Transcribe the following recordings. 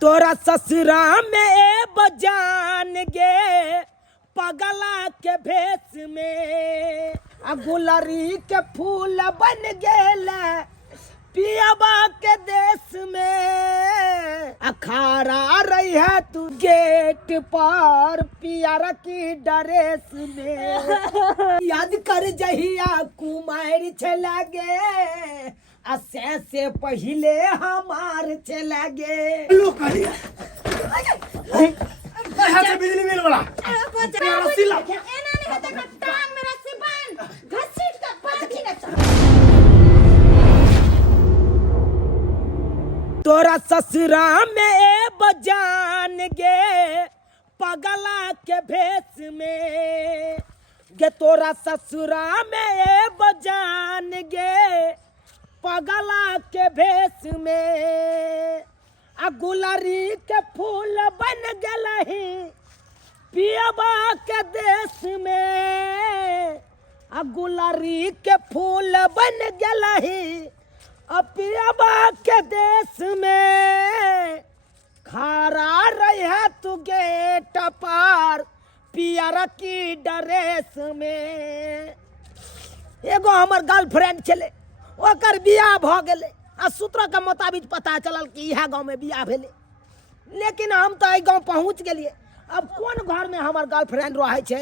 तोरा ससुरा में बजान गे पगला के भेष में गुलरी के फूल बन गेल पियाबा के देश में अखाड़ा रही है तू गेट पर पियर की ड्रेस में याद कर जहिया कुमार चला गे से पहले हमार चला गे बिजली बिल वाला तोरा ससुरा में बजान गे पगला के भेष में गे तोरा ससुरा में बजान गे पगला के भेष में गुलरी के फूल बन गलही पियबा के देश में गुलरी के फूल बन गलही पियबा के देश में खड़ा रहे तू गेट पर पियर की ड्रेस में एगो हमर गर्लफ्रेंड चले ओकर बियाह भ गेले आ सूत्र के मुताबिक पता चलल कि यह गांव में बियाह भेले लेकिन हम तो एहि गांव पहुंच गेलिए अब कौन घर में हमर गर्लफ्रेंड रहे छे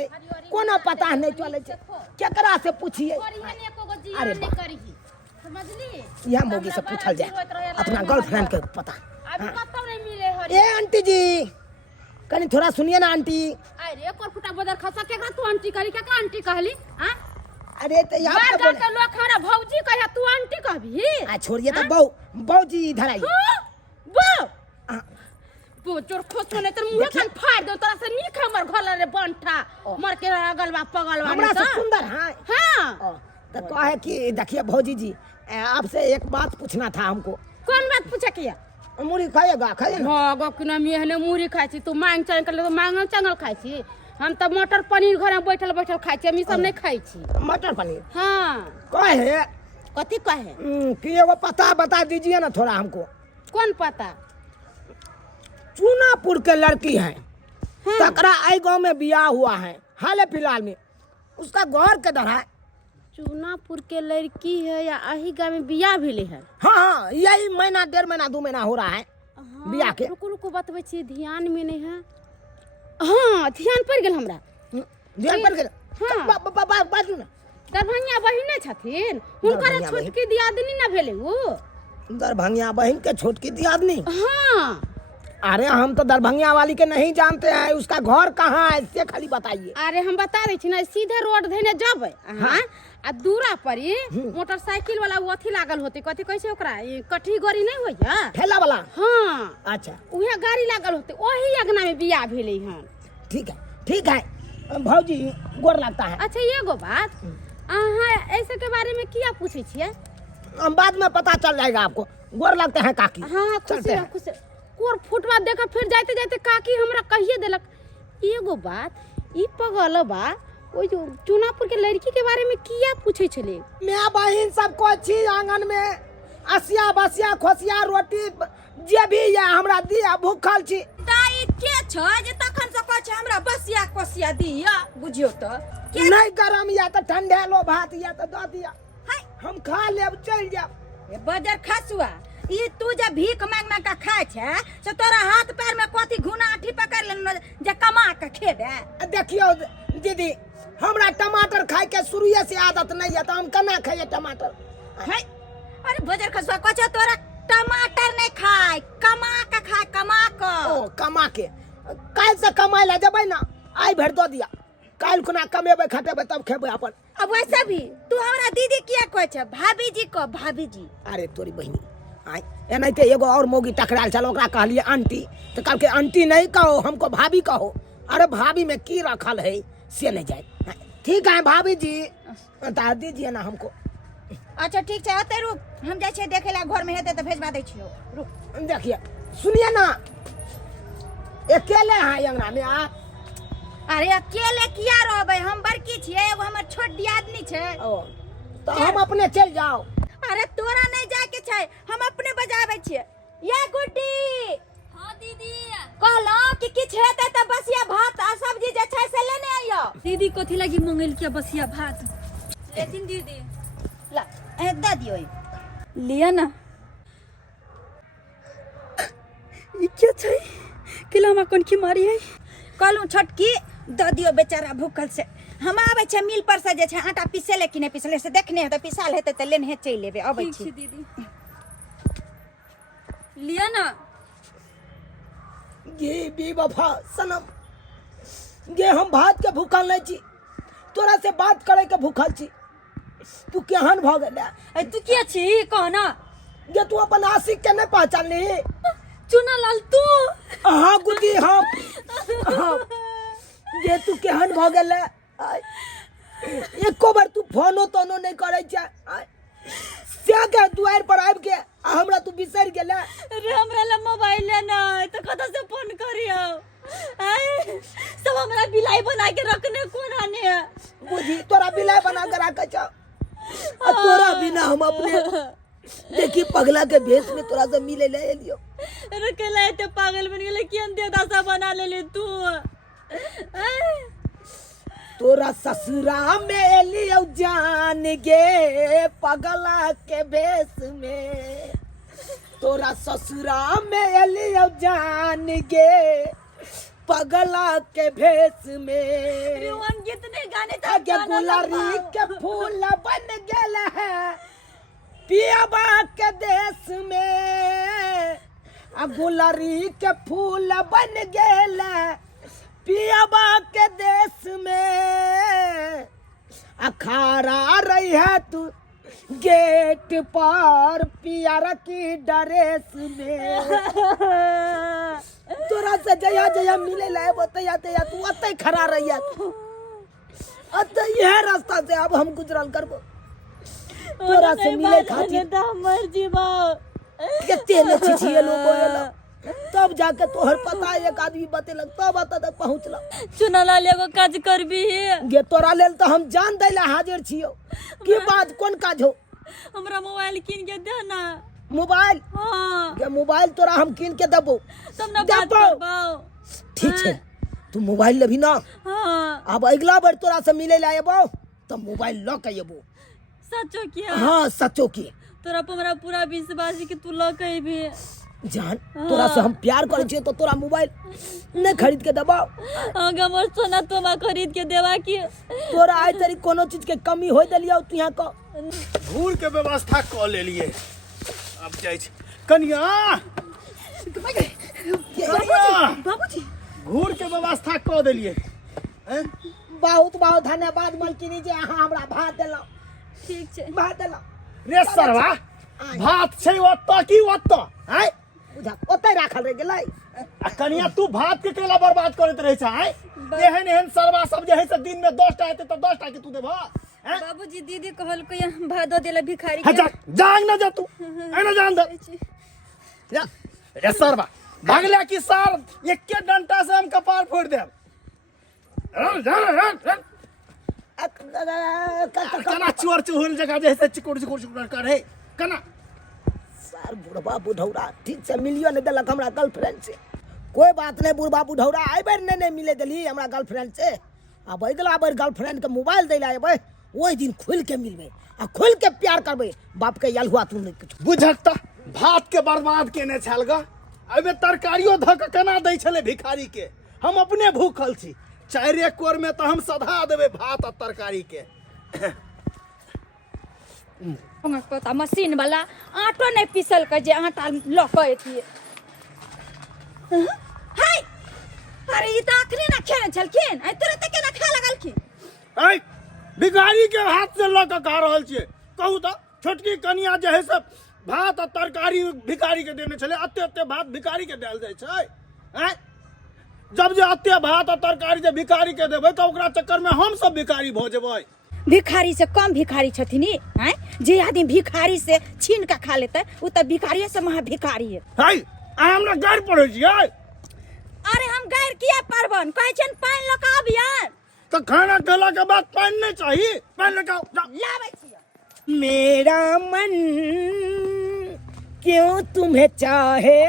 कोनो पता नहीं चले छे केकरा से पूछिए अरे यह मोगी से पूछल जाए अपना गर्लफ्रेंड के पता ए आंटी जी कनी थोड़ा सुनिए ना आंटी अरे कोर फुटा बदर खसा केकरा तू आंटी कहली केकरा आंटी कहली हां अरे तो यार बार गांव के लोग हमरा भौजी कहे तू आंटी कहबी आ छोड़िए तो बौजी इधर आई बो चोर खोसो ने तर मुंह कान फाड़ दो तोरा से नीक हमर घर रे बंठा मर के अगलवा पगलवा हमरा से सुंदर है हां तो कहे कि देखिए भौजी जी आपसे एक बात पूछना था हमको कौन बात पूछे किया मुरी खाएगा खाइए ना भागो कि ना मेहने मुरी खाई छी तू मांग चांग कर ले तो मांगल चांगल खाई छी हम तो मटर पनीर घर में बैठल बैठल खाई छी हम ई सब नहीं खाई छी मटर पनीर हां कहे कथि कहे कि एगो पता बता दीजिए ना थोड़ा हमको कौन पता चूनापुर के लड़की है तकरा आई गांव में बियाह हुआ है हाल फिलहाल में उसका घर के दर है चूनापुर के लड़की है या अही गांव में बियाह भेले है हाँ यही महीना 1.5 महीना 2 महीना हो रहा है बियाह के रुको रुको बतबै छी ध्यान में नहीं है हाँ ध्यान पड़ गेल हमरा ध्यान पड़ गेल हां बाजू ना दरभंगिया बहिन छथिन हुनकर छोटकी दियादनी ना भेले वो दरभंगिया बहन के छोटकी दियादनी हां अरे हम तो दरभंगिया वाली के नहीं जानते हैं उसका घर कहाँ है इससे खाली बताइए अरे हम बता रही छी ना सीधे रोड धने जब हां आ दूरा पर मोटरसाइकिल वाला वो अथी लागल होते कथि कैसे ओकरा कठी गाड़ी नहीं होइया ठेला वाला हां अच्छा उहे गाड़ी लागल होते ओही अगना में बियाह भेले हन ठीक है भौजी गोर लगता है अच्छा एगो बात अहाँ ऐसे के बारे में किया पूछे छिए हम बाद में पता चल जाएगा आपको गोर लगते हैं काकी हां खुश कोर फुटवा देखा फिर जाते जाते काकी हमरा कहिए देलक एगो बात ई पगलबा ओ जो चूनापुर के लड़की के बारे में किया पूछे छले मैं बहिन सबको अच्छी आंगन में असिया बसिया खोसिया रोटी जे भी या हमरा दिया भूखल छी दाई के छ जे तखन से कह छ हमरा बसिया कोसिया दिया बुझियो त नहीं गरम या तो ठंडे लो भात या तो द दिया हम खा लेब चल जाब ए बजर खसुआ ई तू जे भीख मांग मांग के खाय छे से तोरा हाथ पैर में कथि घुना आठी पकड़ लेन जे कमा के खेबे देखियो दीदी हमरा टमाटर खाए के शुरुए से आदत नहीं है तो हम केना खाइए टमाटर है अरे बजर खसुआ कह छ तोरा टमाटर नहीं खाय कमा के खाय कमा के ओ कमा के काल से कमाई ला जबै ना आई भर दो दिया काल खुना कमेबे खटेबे तब खेबे अपन अब वैसे भी तू हमरा दीदी किया कह छ भाभी जी को भाभी जी अरे तोरी बहिनी आई एनाइते एगो और मोगी टकराल चलो ओकरा कहलिए आंटी तो कहल के आंटी नहीं कहो हमको भाभी कहो अरे भाभी में की रखल है से नहीं जाए ठीक है भाभी जी बता दीजिए ना हमको अच्छा ठीक है आते रुक हम जाय छे देखेला घर में हेते तो भेजवा दे छियो रुक देखिए सुनिए ना अकेले हैं अंगना में आप अरे अकेले किया रहबे हम बड़की छिए एगो हमर छोट दियादनी छे तो हम अपने चल जाओ अरे तोरा नहीं जाए के छै हम अपने बजावे छिए ये गुड्डी हाँ दीदी। कहलो कि किछ हेतै त बसिया भात आ सब्जी जे छै से लेने आइयो। दीदी कथी लगी मंगल के बसिया भात लेकिन दीदी ला ए दे दियो। लिया ना। ई क्या छै किलामा कोन की मारी है। कहलू छोटकी द दियो बेचारा भूखल से। हम आबै छै मिल पर से जे छै आटा पीसेले कि नै पीसेले से देखने है त पिसाल हेतै त लेने चलि लेबे। आबै ठीक छी छै दीदी। लिया ना। गे बेवफा सनम, गे हम भात के भूखल नहीं छी, तोरा से बात करे के भूखल छी। तू केहन भ गेल? ए तू क्या छी कह ना। गे तू अपन आशिक के नहीं पहचानली? चुना लाल तू। हाँ गुदी हम। गे तू केहन भ गेल? एको बार तू फोनो तोनो नहीं करे छै। से के दुआर पर आबि के हमरा तू बिसर गेल। अरे हमरा ला मोबाइल लेना है तो कत से फोन करियो। आय सब हमरा बिलाई बना के रखने कोन आने है। बुझी तोरा बिलाई बना के रखे छ। तोरा बिना हम अपने देखी पगला के भेष में तोरा से मिले ले एलियो। अरे केला एते पागल बन गेले कि अंधे दासा बना ले तू। तोरा ससुरा में एलियो जान गे पगला के भेष में। तोरा ससुरा में एलियो जान गे पगला के भेष में। रोहन कितने गाने आगे गुलारी के फूल बन गेल है पियाबा के देश में। आ गुलारी के फूल बन गेल पियाबा के देश में। अखाड़ा रही है तू गेट पर पियर की ड्रेस में। तोरा से जया जया मिले लाए बतैया तैया तू अतै खड़ा रही है। अतै यह रास्ता से अब हम गुजरल करबो। तोरा से मिले खातिर मर जीवा केते न छिछिए लोग बोला तब जाके तोहर पता एक आदमी बतेलक तब अत तक पहुंचल। चुना लाल एगो काज करबी। गे तोरा लेल तो हम जान दै ला हाजिर छियो। की बात कोन काज हो? हमरा मोबाइल कीन के दे ना। मोबाइल? हाँ गे मोबाइल तोरा हम कीन के देबो। तब ना बात करबो। ठीक है तू मोबाइल लेबी ना। हाँ अब अगला बार तोरा से मिले ला एबो तब मोबाइल ल के एबो। सचो किया। हाँ सचो की। तोरा पर हमरा पूरा विश्वास कि तू ल के भी। जान तोरा से हम प्यार करे छियो तो तोरा मोबाइल नहीं खरीद के देबो। आगे मोर सोना तोमा खरीद के देवा की। तोरा आई तरी कोनो चीज के कमी होय देलियो तू यहाँ को। घूर के व्यवस्था क लेलिए। अब जाय छै कन्या। बाबूजी घूर के व्यवस्था क देलिए। बहुत बहुत धन्यवाद मलकिनी जी अहाँ हमरा भात देलौ। ठीक छै। भात देलौ रे सरवा भात छै ओत्ता की ओत्ता? हैं बुझा ओतै राखल रह गेलै। आ कन्या तू भात के केला बर्बाद करत रहै छै। हैं एहन एहन सरवा सब जे है से दिन में 10 टा हेतै त 10 टा के तू देबा। हैं बाबूजी दीदी कहल को भात दे देला भिखारी जा जांग न जा तू एना जान दे। जा रे सरवा भागला की सर एके डंटा से हम कपार फोड़ देब। कना चोर चुहुल जगह जे है से चिकोड़ चिकोड़ चिकोड़ करे कना। सर बुढ़वा बुढ़ौरा ठीक से मिलियो नहीं देलक हमरा गर्लफ्रेंड से। कोई बात नहीं बुढ़वा बुढ़ौरा आई बार नहीं मिले दिली हमरा गर्लफ्रेंड से। अब अगला बार गर्लफ्रेंड के मोबाइल दे ला अबे वही दिन खुल के मिलबे आ खुल के प्यार करबे। बाप के यल हुआ तू नहीं कुछ बुझता भात के बर्बाद केने छल ग। अबे तरकारियो धक केना दै छले भिखारी के। हम अपने भूखल छी। 4 कोर में तो हम सधा देबे भात आ तरकारी के। पता मशीन वाला आटो नहीं पीसल के जे आटा ल के एतिए। हाय अरे ई त आखरी ना खेने छलखिन आई तुरंत केना खा लगलखिन। ऐ भिखारी के हाथ से ल के खा रहल छिए। कहू त छोटकी कनिया जे है सब भात आ तरकारी भिखारी के देने छले। अत्ते अत्ते भात भिखारी के देल जाय छै। हैं जब जे अत्ते भात आ तरकारी जे भिखारी के देबै त ओकरा चक्कर में हम सब भिखारी भ जेबै। भिखारी से कम भिखारी छथिन ई हैं जे आदमी भिखारी से छीन के खा लेते उ त भिखारी से महा भिखारी है। है आ हमरा गाड़ पड़ै छियै। अरे हम गैर किया परबन कहै छन पानी ल के आबिया तो खाना खेला के बाद पानी नहीं चाहिए। पानी लेके आओ जा। लाबै छियै। मेरा मन क्यों तुम्हें चाहे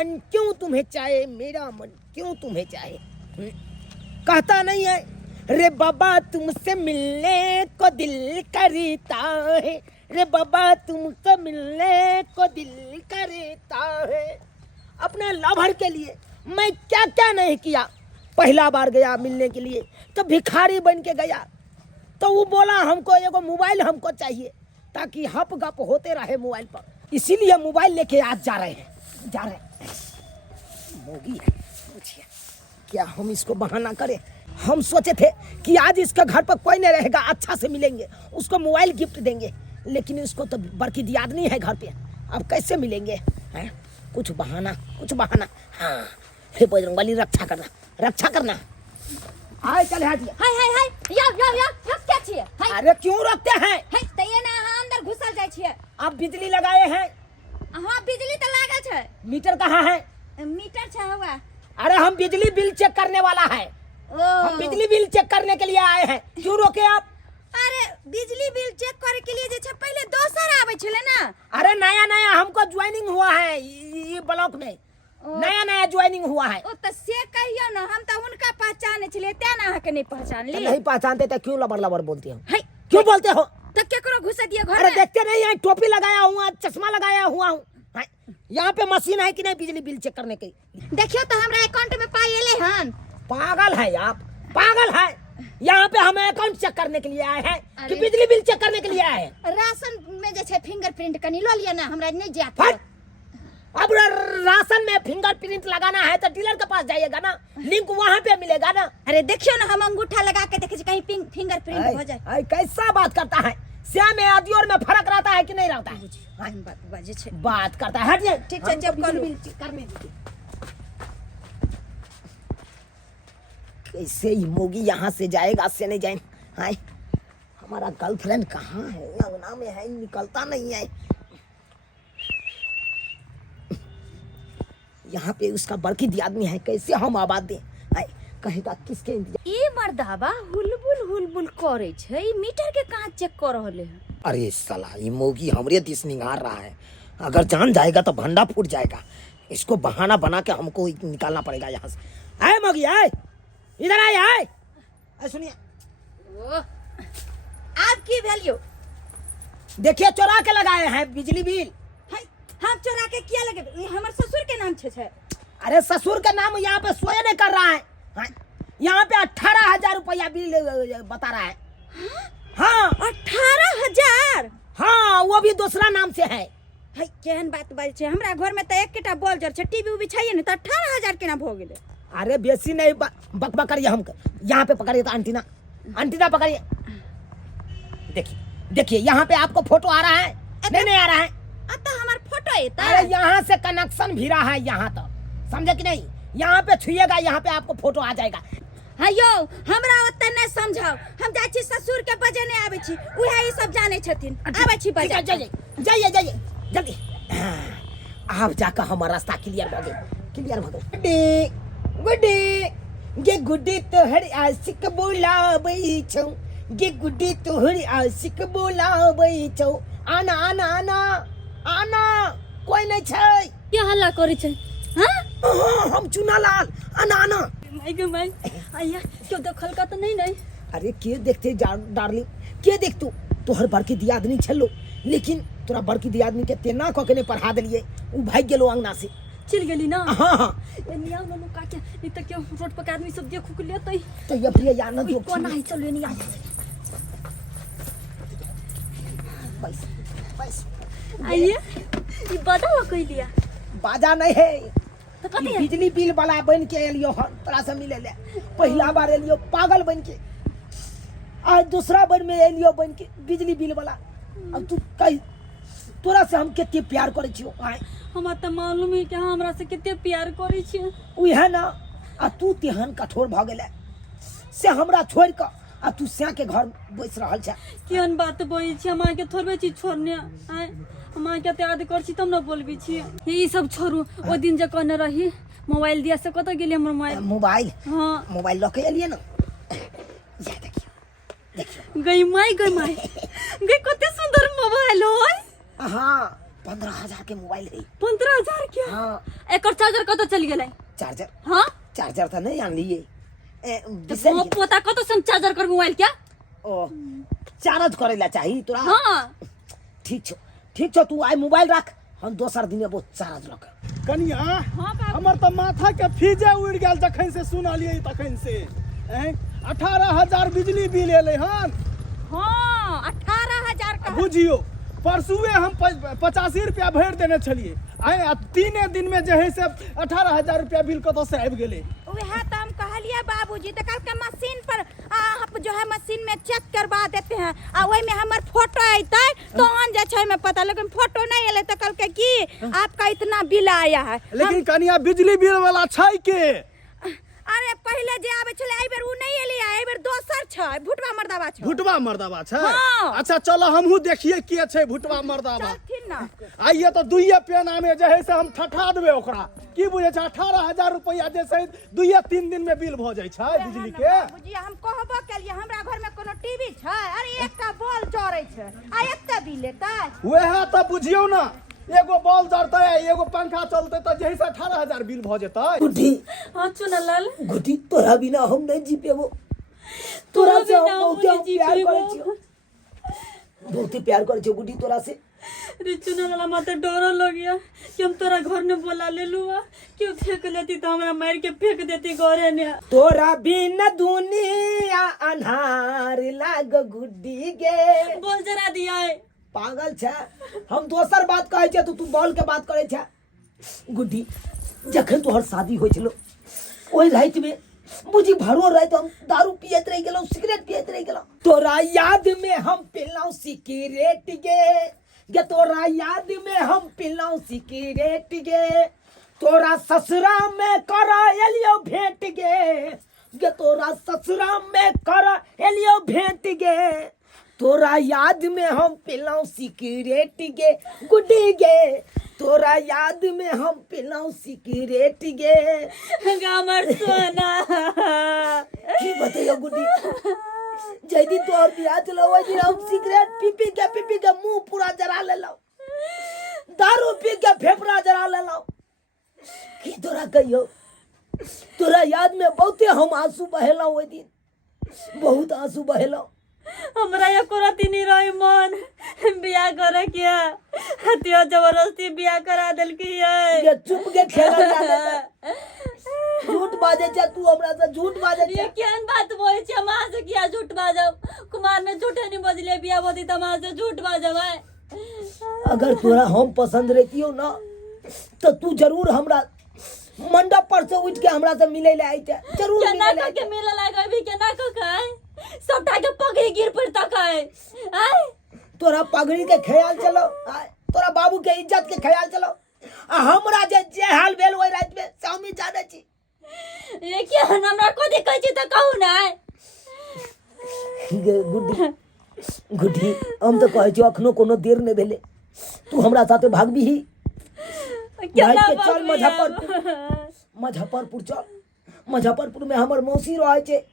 मन क्यों तुम्हें चाहे, मेरा मन क्यों तुम्हें चाहे। कहता नहीं है रे बाबा तुमसे मिलने को दिल करता है, रे बाबा तुमसे मिलने को दिल करता है। अपने लवर के लिए मैं क्या क्या नहीं किया। पहला बार गया मिलने के लिए तो भिखारी बन के गया, तो वो बोला हमको एगो मोबाइल हमको चाहिए ताकि हप गप होते रहे मोबाइल पर, इसीलिए मोबाइल लेके आज जा रहे हैं। मोगी है, पूछिए क्या हम इसको बहाना करें। हम सोचे थे कि आज इसके घर पर कोई नहीं रहेगा, अच्छा से मिलेंगे, उसको मोबाइल गिफ्ट देंगे, लेकिन उसको तो बड़की दियादनी है घर पे, अब कैसे मिलेंगे हैं? कुछ बहाना हाँ। हे बजरंगबली रक्षा करना। आए चल हटिए। हाय हाय हाय या क्या छिए? हाय अरे क्यों रखते हैं? हाय तइए ना अहाँ अंदर घुसल जाय छिए। आप बिजली लगाए हैं? हाँ बिजली तो लागल छै। मीटर कहाँ है? मीटर छै हुआ। अरे हम बिजली बिल चेक करने वाला है, हम बिजली बिल चेक करने के लिए आए हैं, क्यों रोके आप? अरे बिजली बिल चेक करे के लिए जे छै पहले दोसर आवे छले ना। अरे नया हमको ज्वाइनिंग हुआ है ये ब्लॉक में, नया ज्वाइनिंग हुआ है। ओ त से कहियो ना, हम त उनका पहचाने छले, ते ना अहाँ के नहीं पहचान ली। नहीं पहचानते तो क्यों लबर बोलते हो? हाय क्यों बोलते हो? त केकरो घुस दिए घर अरे में? देखते नहीं है, टोपी लगाया हुआ, चश्मा लगाया हुआ हूँ। यहाँ पे मशीन है कि नहीं बिजली बिल चेक करने की? देखियो तो हमरा अकाउंट में पाई एले हन। पागल है आप, पागल है। यहाँ पे हम अकाउंट चेक करने के लिए आए हैं कि बिजली बिल चेक करने के लिए आए हैं? राशन में जे छै फिंगरप्रिंट कनी लो लिया ना, हमरा नहीं जात। अब राशन में फिंगरप्रिंट लगाना है तो डीलर के पास जाइएगा ना, लिंक वहाँ पे मिलेगा ना। अरे देखियो ना, हम अंगूठा लगा के देखे कहीं फिंगरप्रिंट हो जाए। कैसा बात करता है? श्याम में आदियोर में फर्क रहता है कि नहीं रहता है? बात करता है। हटिए, ठीक है, जब बिजली बिल चेक करने दीजिए। कैसे ही मोगी यहाँ से जाएगा, से नहीं जाए। हाय हमारा गर्लफ्रेंड कहाँ है? अंगना में है, निकलता नहीं है। यहाँ पे उसका बड़की आदमी है, कैसे हम आवाज दें? हाय कहेगा किसके इंतजार? ए मर्दाबा हुलबुल करे छै, मीटर के कहाँ चेक कर रहले है? अरे साला ये मोगी हमरे दिस निगार रहा है, अगर जान जाएगा तो भंडा फूट जाएगा। इसको बहाना बना के हमको निकालना पड़ेगा यहाँ से। आए मोगी, आए इधर आए। सुनिए आपकी वैल्यू देखिए, चोरा के लगाए हैं बिजली बिल। हम चोरा के किया लगे? हमर ससुर के नाम छै। अरे ससुर का नाम यहाँ पे सोए नहीं कर रहा है। यहाँ पे 18,000 रुपया बिल बता रहा है। हाँ 18,000? हाँ वो भी दूसरा नाम से है। हाय केहन बात बाज छै? हमरा घर में तो एकटा बॉल जर छै, टीवी उवी छै ने, तो 18,000 केना भ गेले? अरे बेसी नहीं बक करिए, हम यहाँ पे पकड़िए तो अंटीना पकड़िए। देखिए यहाँ पे आपको फोटो आ रहा है? नहीं आ रहा है? तो हमार फोटो है। अरे यहाँ से कनेक्शन भी रहा है यहाँ तक, समझे कि नहीं? यहाँ पे छुएगा, यहाँ पे आपको फोटो आ जाएगा। हायो हमरा ओते नहीं समझाओ, हम जाय छी ससुर के बजे नहीं आबै छी, उहे ई सब जाने छथिन। आबै छी बजे। जाइए जल्दी। आप जाकर हमारा रास्ता क्लियर हो गए। गुड्डी गे गुड्डी तोहर आशिक बोलाबै छौ, गे गुड्डी तोहर आशिक बोलाबै छौ। आना कोई नहीं छै। क्या हल्ला करे छै? हाँ हम चुना लाल। आना माय गे माय, आया क्यों देखल का तो नहीं? अरे के देखते डार्लिंग, के देख तोहर बड़की दियादनी छलो, लेकिन तोरा बड़की दियादनी के तेना क के नहीं पढ़ा देलिए, उ भाग गेलो अंगना से। चल गेली ना? हाँ एनिया नो का के नहीं तो क्यों रोड पर आदमी सब देखो के लेतै तो ये प्रिय यार न जो कोना ही चलो एनिया। बस आइए ई बदल कई लिया बाजा नहीं है, तो कथि है? बिजली बिल वाला बन के एलियो हन तोरा से मिले ले। पहला बार एलियो पागल बन के, आज दूसरा बार में एलियो बन के बिजली बिल वाला। अब तू कही तोरा से हम कितने प्यार करे छियो? हमरा त मालूम है कि हमरा से कितने प्यार करे छी। उहे ना, आ तू तेहन कठोर भ गेले से हमरा छोड़ के आ तू स्या के घर बैस रहल छ। केहन बात बोई छी? हमरा के थोड़बे चीज छोड़ने आय, हमरा के याद कर छी तब न बोलबी छी। ई सब छोड़ू, ओ दिन जे कहने रही मोबाइल दिया से कत गेली हमर मोबाइल? हां मोबाइल लके एलिए ना। ये देखियो गई माय गई कते सुंदर मोबाइल होय। हाँ 15,000 के मोबाइल है। 15,000 के? हाँ एकर चार्जर कत चल गेलै? चार्जर हाँ चार्जर तो नहीं आन लिए तो पोता कत से चार्जर कर मोबाइल क्या? ओ चार्ज करे ला चाहिए तोरा। हाँ ठीक छो तू आई मोबाइल रख, हम दोसर दिन वो चार्ज रख। कनिया हाँ बाबू। हमर तो माथा के फीजे उड़ गेल जखन से सुनलिए तखन से। 18,000 बिजली बिल एले हन। हाँ 18,000 का। बुझियो परसुए हम 85 रुपया भर देने छलिए, आए 3 दिन में जे है से 18,000 रुपया बिल कत से आबि गेले। वह तो हम कहलिए बाबूजी तो कल के मशीन पर जो है मशीन में चेक करवा देते हैं आ वही में हमार फोटो अतै तो अन जे छै में पता, लेकिन फोटो नहीं एले तो कल के की आपका इतना बिल आया है। लेकिन कनिया बिजली बिल वाला छै के? अरे पहले जे आबे छले आई बेर उ नहीं एले, आई बेर दोसर छै, भुटवा मर्दावा छै। भुटवा मर्दावा छै? हाँ। अच्छा चलो हमहू देखिए के छै भुटवा मर्दावा। चलथिन ना। आइए तो दुइये पेना में जे है से हम ठठा देबे ओकरा। की बुझे छै 18,000 रुपया जे से 2-3 दिन में बिल भ जाय छै बिजली के। बाबूजी हम कहबो केलिए हमरा घर में कोनो टीवी छै, अरे एकटा बॉल जरै छै आ एते बिल एतै। वह तो बुझियो ना, एगो बॉल जरते एगो पंखा चलते तो जही से 18,000 बिल भ जेतै। गुड्डी हाँ चुनलाल, गुड्डी तोरा बिना हम नहीं जी पेबो। तोरा से हम बहुते प्यार करे छियो, बहुते प्यार करे छियो गुड्डी तोरा से। रे चुनलाल माते डर लग गया कि हम तोरा घर में बोला ले लुआ, क्यों फेंक लेती तो हमरा मार के फेंक देती घरे ने। तोरा बिना दुनिया अन्हार लाग गुड्डी गे। बोल जरा दिया है। पागल छे, हम दोसर बात कहे छे तो तू बॉल के बात करे छे। गुड्डी जखन तोहर शादी होय छलो ओई रात में बुझी भरो रात हम दारू पियत रह गेलो, सिगरेट पियत रह गेलो। तोरा याद में हम पिलाऊ सिगरेट गे तोरा याद में हम पिलाऊ सिगरेट गे। तोरा ससुरा में करा एलियो भेंट गे तोरा ससुरा में करा एलियो भेंट गे। तोरा याद में हम पिलाऊ सिगरेट गे गुड्डी गे। तोरा याद में हम पिलाऊ सिगरेट गे। गामर सोना की बतैयो गुड्डी, जै दिन तोहर बियाह चलो ओइ दिन हम सिगरेट पी के मुंह पूरा जरा लेलौ, दारू पी के फेफड़ा जरा लेलौ। की तोरा कहियो, तोरा याद में बहुते हम आंसू बहेलौ, ओइ दिन बहुत आंसू बहेलौ। हमरा या करती नहीं रही मन बियाह करे क्या, हतिया जबरदस्ती बियाह करा देल की है। ये चुप के खेलल जाने झूठ बाजे छ तू, हमरा से झूठ बाजे ये छ। केहन बात बोले छी, मां से किया झूठ बाजब? कुमार ने झूठे नहीं बजले, बियाह बोदी त मां से झूठ बाजब है। अगर तोरा हम पसंद रहतियो ना तो तू जरूर हमरा मंडप पर से उठ के हमरा से मिले ले आइते, जरूर केना मिले ले के मिले लागे भी, केना के सबटा के पगड़ी गिर पर तक है। तोरा पगड़ी के ख्याल चलो, तोरा बाबू के इज्जत के ख्याल चलो। आ हमरा जे हाल भेल ओइ रात में सामी जाने छी। ये क्या हमरा को देखै छी त कहू ना। गुड्डी हम तो कहै छी अखनो कोनो देर नहीं भेले, तू हमरा साथे भागबी ही। केना भाग के चल बाबू मुजफ्फरपुर चल। मुजफ्फरपुर में हमर मौसी रहे छे,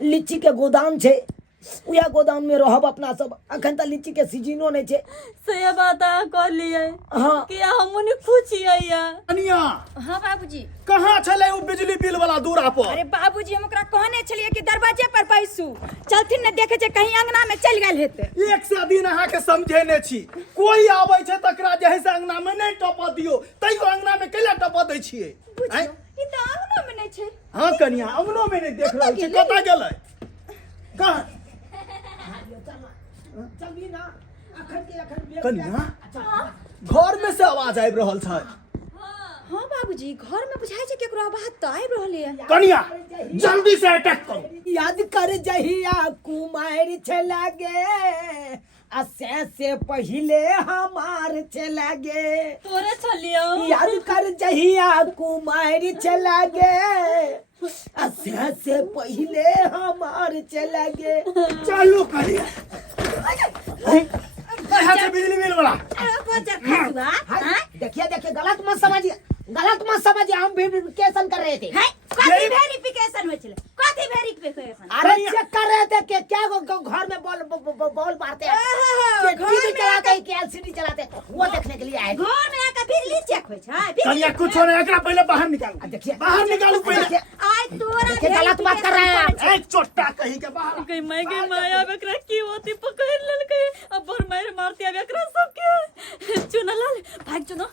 लीची के गोदाम छे, उया गोदाम में रहब अपना सब। अखन त लीची के सीजनो नहीं छे। सही बात कर लिए। हां कि हमनी खुशी है या। कनिया हाँ बाबूजी। कहाँ छले उ बिजली बिल वाला दूरा पर? अरे बाबूजी हम ओकरा कहने छलिए कि दरवाजे पर बैसू, चलथिन ने देखे छै कहीं अंगना में चल गेल हेते। एक से दिन अहाँ के समझेने छी, कोई आबै छै तकरा जे है से अंगना में नहीं टपा दियो, तैयो अंगना में कैला टपा दै छियै? बुझियो ई त अंगना में नहीं छै। हाँ कनिया अंगनो में नहीं देख रहल छी, कतऽ गेलै? कहाँ चलबी ना अखन के कनिया घर में से आवाज आबि रहल छै। हाँ बाबूजी घर में बुझाई छै केकरो आवाज त आबि रहले है। कनिया जल्दी से अटैक करो। याद कर जहिया कुमार छला गे, से पहले हमार चला गे। तोरे छलियो याद कर जहिया कुमार चला गे, से पहले हमार चला गे। चालू करिए। कहाँ से बिजली बिल वाला? देखिए गलत मत समझिए, हम वेरिफिकेशन कर रहे थे। कथी वेरिफिकेशन होइ छले कथी वेरिफिकेशन अरे चेक कर रहे थे कि क्या घर में बॉल मारते हैं कि टीवी चलाते हैं कि एलसीडी चलाते हैं वो देखने के लिए आए थे। घर में आके बिजली चेक होइ छै कनिया कुछ नहीं एकरा पहले बाहर निकालो देखिए बाहर निकालो पहले आइ तोरा देखिए गलत बात कर रहे हैं आप। एक चोट्टा कहीं के बाहर कहीं मैं गई माया बेकरा की होती पकड़ लेल गई अब बर मार मारती अब एकरा सब के चुनलाल भाग चुनो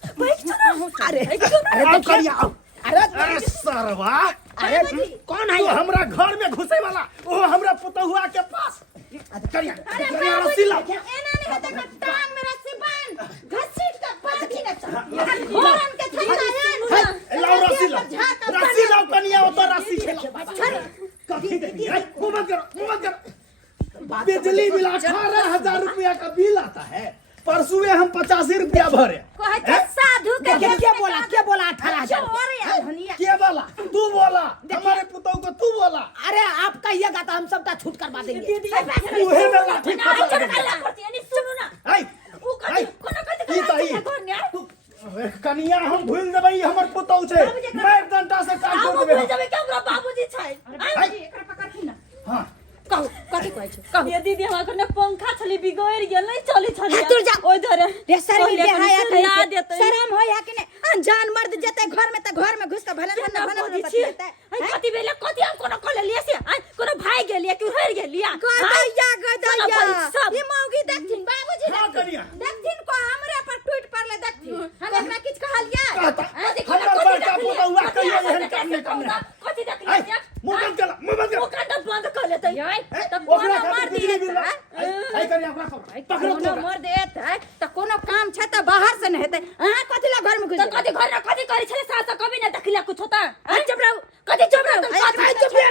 अरे अब कनिया आओ अरे सरवा अरे कौन है तू ये? हमरा घर में घुसे वाला वो हमरा पुतहुआ के पास कनिया कनिया रस्सी लाओ एना नहीं होता कि टांग में रस्सी बांध घसीट के पाछी न चल घोरन के थका लाओ रस्सी लाओ कनिया वो तो रस्सी खेला कथी देखी मुंह बंद करो बिजली बिल 18,000 रुपया का बिल आता है परसों हम 85 रुपया भरे कहे छै साधु के क्या बोला 18,000 और यार धनिया के बोला तू बोला हमारे पुतों को तू बोला अरे आप कहिएगा तो हम सबका छूट करवा देंगे उहे में लाठी सुनो ना आई ऊ कथी कोनो कथी ई तू कनिया हम भूल देबै हमर पुतौ छै मैं एक घंटा से काम कर देबै जब के हमरा बाबूजी छै एकरा पकड़थि ना हां कहू कथी कहै छै कहू ये दीदी हमरा घर में पंखा छली बिगड़ गेल नहीं चली छली दूर जा। ओइ धरे रे शर्म बेहाया ला कहि देतै शर्म होय है कि नहीं अनजान मर्द जेते घर में त घर में घुस के भले केना भले बजै छी? बतियाते आई कथी भेले कथी हम कोनो कॉल लिया से आई कोनो भाई गेलिया कि हर गेलिया गदैया चलो गदैया भाई, सब। ई मौगी देखथिन बाबूजी हाँ, कनिया। देखथिन को हमरे पर टूट पड़ले देखथिन हम एकरा किछ कहलिया हमर बड़का पुतौआ कहियो एहन काम नहीं करने कथी देख आई लिया मुंह बंद कर मुंह बंद वो कर कांड बंद कर लेते तब ओकरा कोनो मार खातिर बिजली बिल दिए आई कनिया अपना पकड़ो कोनो मार देत है त कोनो काम छै त बाहर से नहीं हेतै अहाँ कथि ला घर में घुस तो कथी घर में कथी करी छले सास कभी ना देखलिया कुछ होता चुप रहो कथी चुप रहो तुम कथी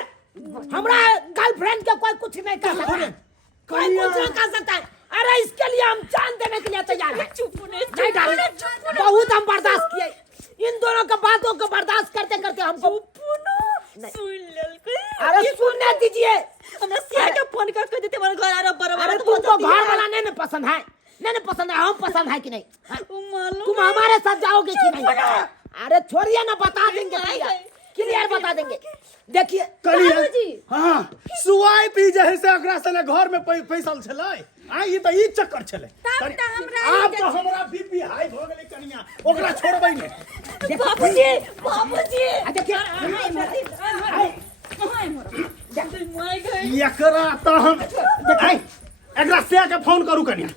हमरा गर्लफ्रेंड के कोई कुछ नहीं कर सकता कोई कुछ नहीं कर सकता है अरे इसके लिए हम जान देने के लिए तैयार हैं चुप नहीं डालेंगे बहुत हम बर्दाश्त किए इन दोनों के बातों को बर्दाश्त करते करते हमको सुन लेल के अरे सुनने दीजिए हमरा सिया के फोन कर देते हमारे घर आ रहा बराबर अरे तुमको घर वाला नहीं पसंद है नहीं पसंद है हम पसंद है कि नहीं हाँ? मालूम तुम हमारे साथ जाओगे कि नहीं अरे छोड़िए ना बता देंगे क्लियर बता देंगे देखिए कनिया हां सुवाई पी जाए से एकरा सने घर में पैसा छलै आ ई त ई चक्कर छलै तब त हमरा आप तो हमरा बीपी हाई हो गेलै कनिया ओकरा छोड़बै ने बाबूजी देखिए माय गए एकरा त हम आई एकरा से के फोन करू कनिया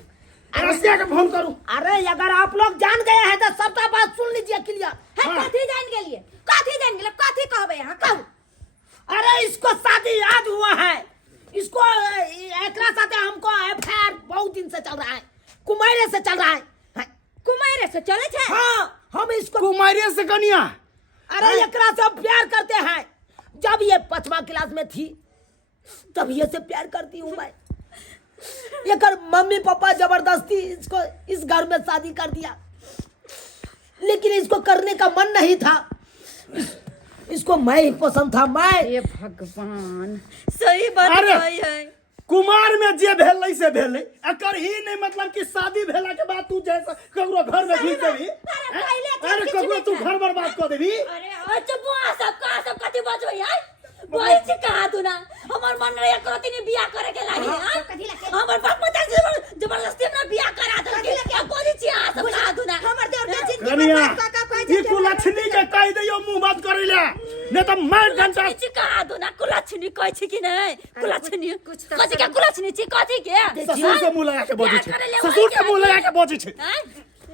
एकरा से के फोन करू अरे अगर आप लोग जान गए हैं तो सबका बात सुन लीजिए क्लियर है कथि जान गेलिए कथि कहबै अहाँ कहू अरे इसको शादी याद हुआ है इसको एकरा साथे हमको अफेयर बहुत दिन से चल रहा है कुमारे से चल रहा है कुमारे से चले छै हाँ हम इसको कुमारिया से कनिया अरे एकरा से हम प्यार करते हैं जब ये 5वां क्लास में थी तब ये से प्यार करती हूँ मैं ये कर मम्मी पापा जबरदस्ती इसको इस घर में शादी कर दिया लेकिन इसको करने का मन नहीं था इसको मैं ही पसंद था मैं हे भगवान सही बात अरे! सही है कुमार में जे भेलै से भेलै एकर ही नहीं मतलब कि शादी भेला के बाद तू जैसे ककरो घर में घुस देबी अरे ककरो तू घर बर्बाद कर देबी अरे चुप सब कथी बजबै यार बोलै छी कहा तू ना हमर मन रे करो तीन बियाह करे के लागी हमर बाप माता जबरदस्ती अपना बियाह करा दे के बोलै छी आ सब कहा तू ना हमर देवर के जिंदगी कनिया बर्बाद का ई कुलछनी के कह दियो मुंह बंद करे ले नहीं तो मार घंटा छी कहा तू ना कुलछनी कहै छी कि नहीं कुलछनी कथी के कुलछनी छी कथी के ससुर के मुंह लगा के बोझे छे ससुर के मुंह लगा के बोझे छे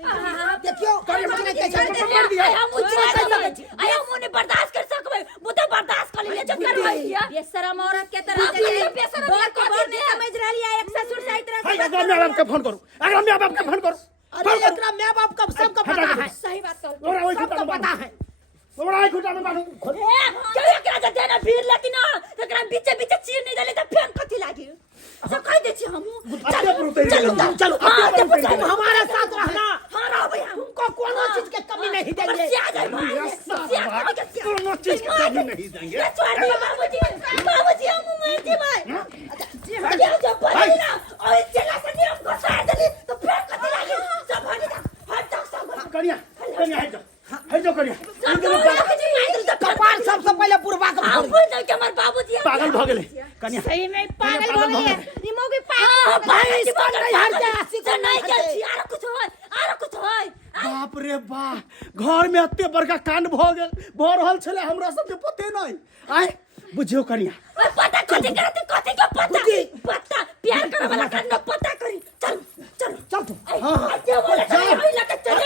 देखियो करे मत नहीं कैसे मार दिया आया मुने बर्दाश्त कर सकबै मुते बर्दाश्त कर ले जो करबै बेशरम औरत के तरह आप बेशरम बोल के के बोल नहीं समझ रहली है एक ससुर सही तरह हाय अगर मैं बाप के फोन करूं अगर मैं बाप के फोन करूं अरे एकरा माँ बाप का सबको पता है सही बात कर तोरा ओई सबको खुटा पता है तोरा ओई खुटा में बांधू क्यों एकरा जे देना भीड़ लेकिन एकरा बीचे बीचे चीर नहीं देले त फेन कथी लागी सब कह दे छी हमहु चलो तुम हमारे साथ रहना हां रहबै हम तुमको कोनो चीज के कमी नहीं देंगे दोनों चीज के कमी नहीं देंगे छोड़ दियो बाबूजी हम मर जी मैं जो बोली ना और चला से नियम को साथ दे तो फिर कथी लागी सब हट तक सब कनिया कनिया हट जाओ कनिया कपार सबसे तो पहले पूर्वा के हम बोल दे कि हमार बाबूजी पागल भ गेले कनिया सही में पागल पागल हो हो गई गए। ई मौगी हां पागल भाई इसको पागल नहीं हर के आसी से नहीं गेल छी आरो कुछ होय बाप रे बाप घर में एते बड़का कांड भ रहल छले हमरा सबके पते नहीं आय बुझियो कनिया ओए पता कथि करत कथि के पता प्यार करे वाला कांड पता करी चल चल चल तू हां जे बोले जा। ओइ लगे चल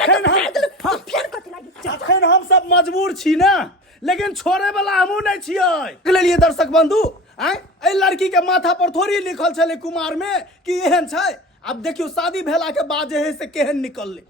फेर कथि लागी अखन हम सब मजबूर छी ना लेकिन छोड़े वाला हमहू नहीं छियै लेलिए दर्शक बंधु आय ए लड़की के माथा पर थोड़ी लिखल छले कुमार में कि एहन छै अब देखियो शादी भेला के बाद जे है से केहन निकलले